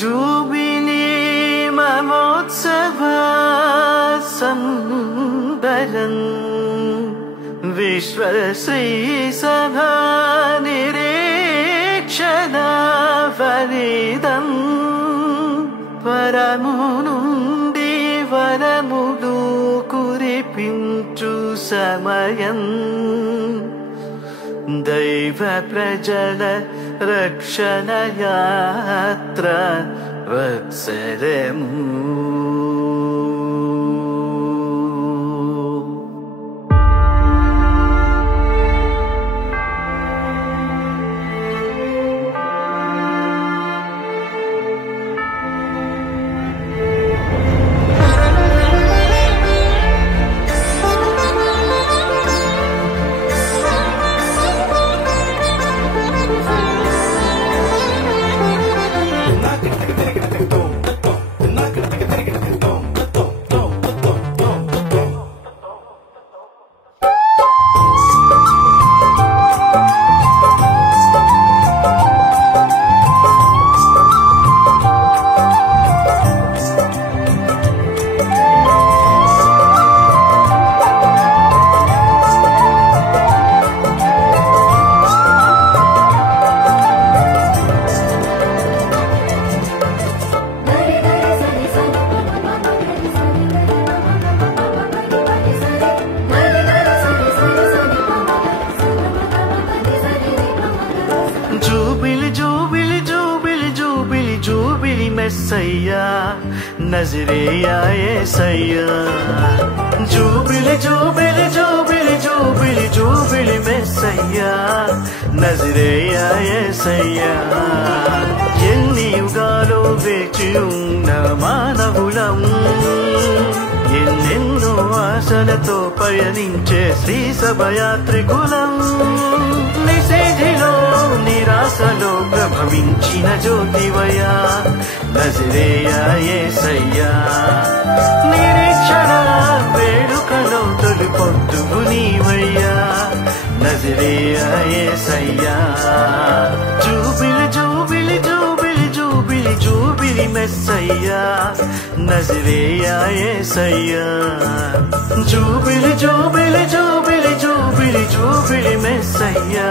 jubilee మహోత్సవ సంబరం విశ్వశ్రీ సభా నిరీక్షణ ఫలితం వరము నుండి వరములు కురిపించు సమయం దైవ ప్రజల రక్షణ యాత్ర వత్సరము नज़रेया येसయ్యా జూబిలి జూబిలి జూబిలి జూబిలి జూబిలి మెస్సయ్యా నజరేయా యేసయ్యా ఎన్ని యుగాలో వేచి ఉన్న మానవులం ఎన్నెన్నో ఆశలతో పయనించే శ్రీ సభయాత్రికులం నిశేధిలో నిరాశలో ప్రభవించిన జ్యోతివయ్యా నజరేయా యేసయ్యా నిరీక్షణ వేడుకలో తొలి పొద్దుగు నీవయ్యా నజరేయా యేసయ్యా జూబిలి జూబిలి జూబిలి జూబిలి జూబిలి మెస్సయ్యా నజరేయా యేసయ్యా జూబిలి జూబిలి జూబిలి జూబిలి జూబిలి మెస్సయ్యా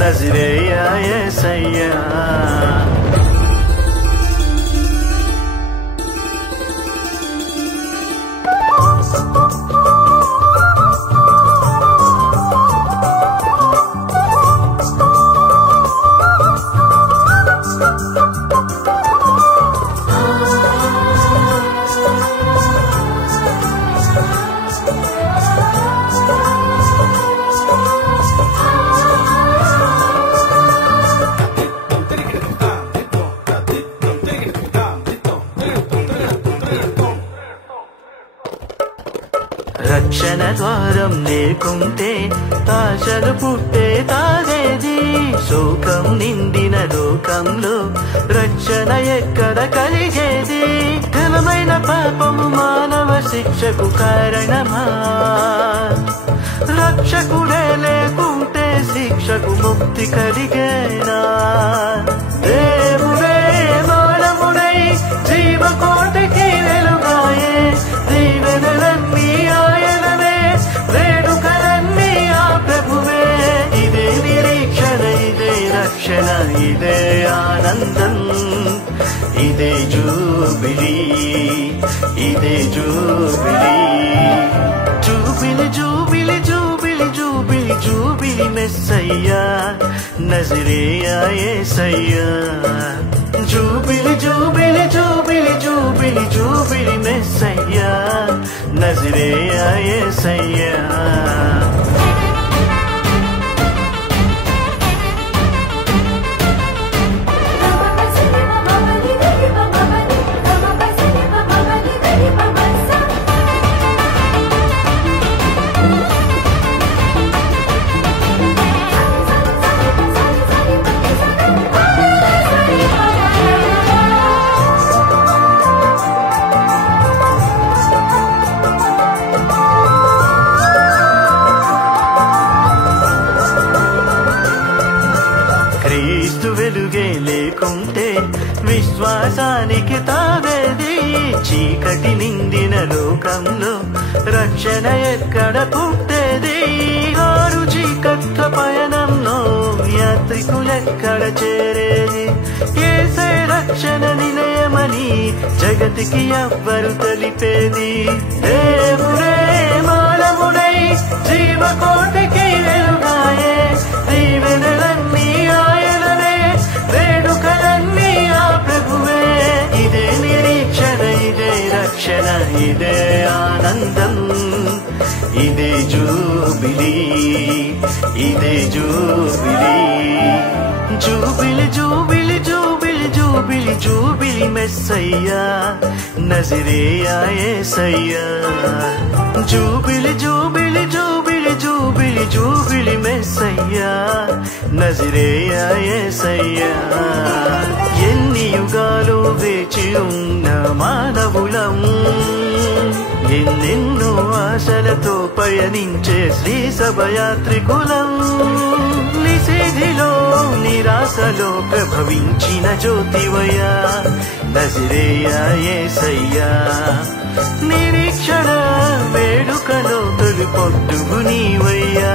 నజరేయా యేసయ్యా రక్షణ ద్వారం లేకుంటే ఆశలు పుట్టే తాగేది శోకం నిండిన లోకంలో రక్షణ ఎక్కడ కలిగేది ఘనమైన పాపము మానవ శిక్షకు కారణమా రక్షకుడే లేకుంటే శిక్షకు ముక్తి కలిగేనా దేవుడే మానవుడై జీవకోటికి వెలుగాయే దీవెనలన్నీ ఆయనవే వేడుకలన్నీ ఆ ప్రభువే ఇదే నిరీక్షణ ఇదే రక్షణ ఇదే ఆనందం ఇదే జూబిలీ ఇదే జూబిలీ జూబిలి జూబిలి జూబిలి జూబిలి జూబిలి మెస్సయ్యా నజరేయా యేసయ్యా జూబిలి జూబిలి జూబిలి జూబిలి జూబిలి మెస్సయ్యా నజరేయా యేసయ్యా విశ్వాసానికి తావేది చీకటి నిండిన లోకంలో రక్షణ ఎక్కడ పుట్టేది ఆరు చీకట్ల పయనంలో యాత్రికులెక్కడ చేరేది ఏసే రక్షణ నిలయమని జగతికి ఎవ్వరు తెలిపేది దేవుడే మానవుడై జీవకోటికి వెలుగాయే దీవెనలన్నీ ఆయనవే వేడుకలన్నీ ఆ ప్రభువే ఇదే నిరీక్షణ ఇదే రక్షణ ఇదే ఆనందం ఇదే జూబిలీ ఇదే జూబిలీ జూబిలి జూబిలి జూబిలి జూబిలి జూబిలి మెస్సయ్యా నజరేయా యేసయ్యా జూబిలి జూబిలి జూబిలి జూబిలి జూబిలి మెస్సయ్యా నజరేయా యేసయ్యా ఎన్ని యుగాలు వేచి ఉన్న మానవులం ఎన్నెన్నో ఆశలతో పయనించే శ్రీ సభయాత్రికులం నిషేధిలో నిరాశలో ప్రభవించిన జ్యోతివయ్యా నజరేయా యేసయ్యా నిరీక్షణ వేడుకలో తొలి పొట్టుగు నీవయ్యా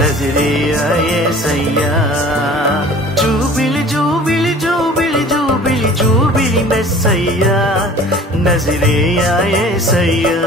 నజరేయా యేసయ్యా జూబిలి జూబిలి జూబిలి జూబిలి జూబిలి మెస్సయ్యా నజరేయా యేసయ్యా